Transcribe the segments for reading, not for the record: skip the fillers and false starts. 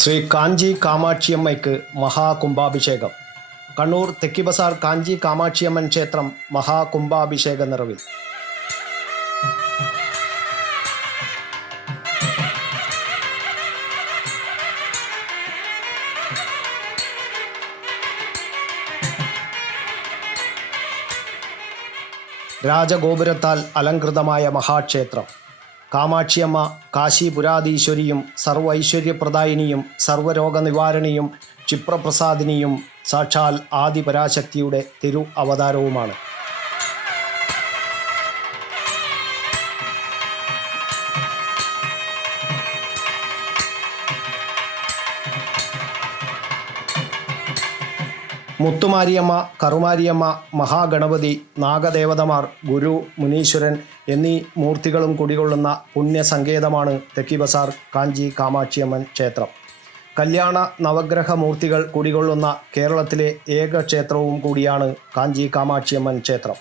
ശ്രീ കാഞ്ചി കാമാക്ഷിയമ്മയ്ക്ക് മഹാകുംഭാഭിഷേകം. കണ്ണൂർ തെക്കിബസാർ കാഞ്ചി കാമാക്ഷിയമ്മൻ ക്ഷേത്രം മഹാകുംഭാഭിഷേക നിറവിൽ. രാജഗോപുരത്താൽ അലങ്കൃതമായ മഹാക്ഷേത്രം. കാമാക്ഷിയമ്മ കാശീപുരാധീശ്വരിയും സർവൈശ്വര്യപ്രദായിനിയും സർവരോഗനിവാരണിയും ക്ഷിപ്രപ്രസാദിനിയും സാക്ഷാൽ ആദിപരാശക്തിയുടെ തിരു അവതാരവുമാണ്. മുത്തുമാരിയമ്മ, കറുമാരിയമ്മ, മഹാഗണപതി, നാഗദേവതമാർ, ഗുരു, മുനീശ്വരൻ എന്നീ മൂർത്തികളും കുടികൊള്ളുന്ന പുണ്യസങ്കേതമാണ് തെക്കിബസാർ കാഞ്ചി കാമാക്ഷിയമ്മൻ ക്ഷേത്രം. കല്യാണ നവഗ്രഹ മൂർത്തികൾ കുടികൊള്ളുന്ന കേരളത്തിലെ ഏക ക്ഷേത്രവും കൂടിയാണ് കാഞ്ചി കാമാക്ഷിയമ്മൻ ക്ഷേത്രം.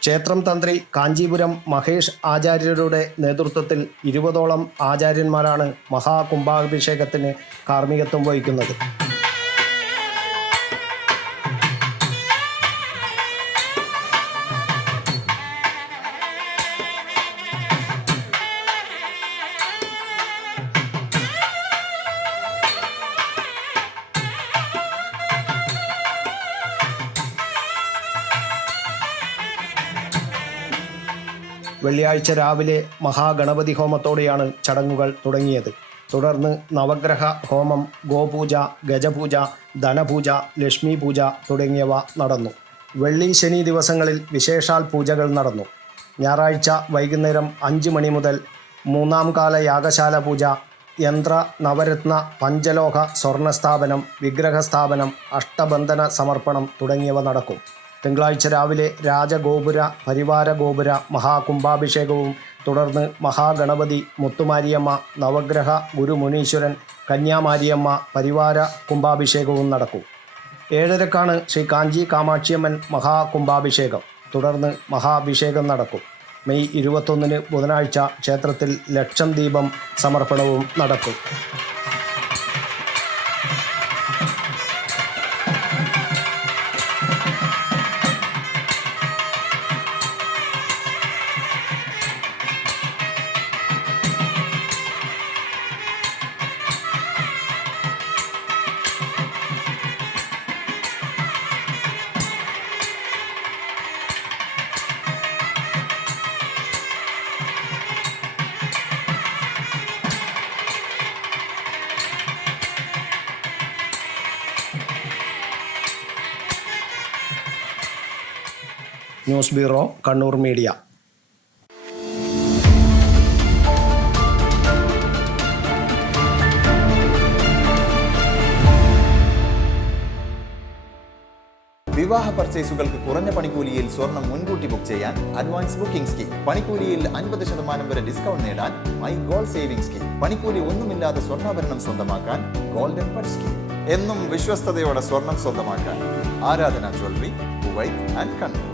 ക്ഷേത്രം തന്ത്രി കാഞ്ചീപുരം മഹേഷ് ആചാര്യരുടെ നേതൃത്വത്തിൽ 20ഓളം ആചാര്യന്മാരാണ് മഹാകുംഭാഭിഷേകത്തിന് കാർമ്മികത്വം വഹിക്കുന്നത്. വെള്ളിയാഴ്ച രാവിലെ മഹാഗണപതി ഹോമത്തോടെയാണ് ചടങ്ങുകൾ തുടങ്ങിയത്. തുടർന്ന് നവഗ്രഹ ഹോമം, ഗോപൂജ, ഗജപൂജ, ധനപൂജ, ലക്ഷ്മി പൂജ തുടങ്ങിയവ നടന്നു. വെള്ളി, ശനി ദിവസങ്ങളിൽ വിശേഷാൽ പൂജകൾ നടന്നു. ഞായറാഴ്ച വൈകുന്നേരം 5 മണി മുതൽ 3ാം കാല യാഗശാല പൂജ, യന്ത്ര, നവരത്ന, പഞ്ചലോഹ സ്വർണസ്ഥാപനം, വിഗ്രഹസ്ഥാപനം, അഷ്ടബന്ധന സമർപ്പണം തുടങ്ങിയവ നടക്കും. തിങ്കളാഴ്ച രാവിലെ രാജഗോപുര, പരിവാര ഗോപുര മഹാകുംഭാഭിഷേകവും തുടർന്ന് മഹാഗണപതി, മുത്തുമാരിയമ്മ, നവഗ്രഹ, ഗുരുമുനീശ്വരൻ, കന്യാമാരിയമ്മ പരിവാര കുംഭാഭിഷേകവും നടക്കും. 7:30-ക്കാണ് ശ്രീ കാഞ്ചി കാമാക്ഷിയമ്മൻ മഹാകുംഭാഭിഷേകം. തുടർന്ന് മഹാഭിഷേകം നടക്കും. മെയ് 21-ന് ബുധനാഴ്ച ക്ഷേത്രത്തിൽ ലക്ഷം ദീപം സമർപ്പണവും നടക്കും. News bureau, Kannur media. വിവാഹ പർച്ചേസുകൾക്ക് കുറഞ്ഞ പണിക്കൂലിയിൽ സ്വർണം മുൻകൂട്ടി ബുക്ക് ചെയ്യാൻ അഡ്വാൻസ് ബുക്കിംഗ് സ്കീം. പണിക്കൂലിയിൽ 50% വരെ ഡിസ്കൗണ്ട് നേടാൻ മൈ ഗോൾഡ് സേവിംഗ് സ്കീം. പണിക്കൂലി ഒന്നുമില്ലാതെ സ്വർണ്ണാഭരണം സ്വന്തമാക്കാൻ ഗോൾഡൻ പട്ട് സ്കീം. എന്നും വിശ്വസ്തയോടെ സ്വർണം സ്വന്തമാക്കാൻ ആരാധന ജ്വല്ലറി, കുവൈറ്റ് ആൻഡ് കണ്ണൂർ.